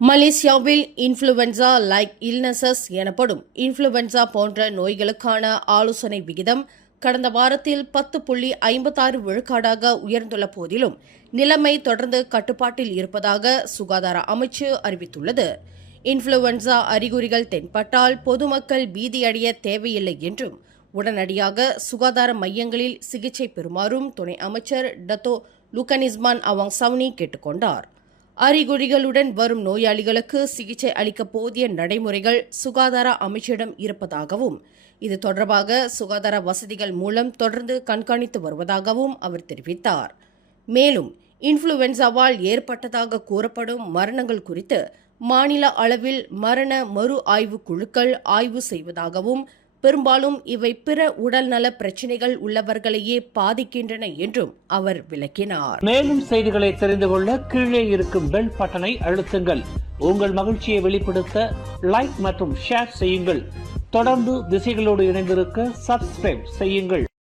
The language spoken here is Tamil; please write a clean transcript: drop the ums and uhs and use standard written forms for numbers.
மலேசியாவில் இன்ஃப்ளூவன்சா லைக் இல்னஸஸ் எனப்படும் இன்ஃப்ளூவன்சா போன்ற நோய்களுக்கான ஆலோசனை விகிதம் கடந்த வாரத்தில் 10.56 விழுக்காடாக உயர்ந்துள்ள போதிலும் நிலைமை தொடர்ந்து கட்டுப்பாட்டில் இருப்பதாக சுகாதார அமைச்சு அறிவித்துள்ளது. இன்ஃப்ளூவன்சா அறிகுறிகள் தென்பட்டால் பொதுமக்கள் பீதியடைய தேவையில்லை என்றும் உடனடியாக சுகாதார மையங்களில் சிகிச்சை பெறுமாறும் துணை அமைச்சர் டத்தோ லுகனிஸ்மான் அவாங் சவுனி கேட்டுக்கொண்டார். அறிகுறிகளுடன் வரும் நோயாளிகளுக்கு சிகிச்சை அளிக்க போதிய நடைமுறைகள் சுகாதார அமைச்சிடம் இருப்பதாகவும் இது தொடர்பாக சுகாதார வசதிகள் மூலம் தொடர்ந்து கண்காணித்து வருவதாகவும் அவர் தெரிவித்தார். மேலும் இன்ஃப்ளூவன்சாவால் ஏற்பட்டதாக கூறப்படும் மரணங்கள் குறித்து மாநில அளவில் மரண மறு ஆய்வு குழுக்கள் ஆய்வு செய்வதாகவும் பெரும்பாலும் இவை பிற உடல்நல பிரச்சினைகள் உள்ளவர்களையே பாதிக்கின்றன என்றும் அவர் விளக்கினார். மேலும் செய்திகளை தெரிந்து கொள்ள கீழே இருக்கும் பெல் பட்டனை அழுத்துங்கள். உங்கள் மகிழ்ச்சியை வெளிப்படுத்த லைக் மற்றும் ஷேர் செய்யுங்கள். தொடர்ந்து திசைகளோடு இணைந்திருக்க சப்ஸ்கிரைப் செய்யுங்கள்.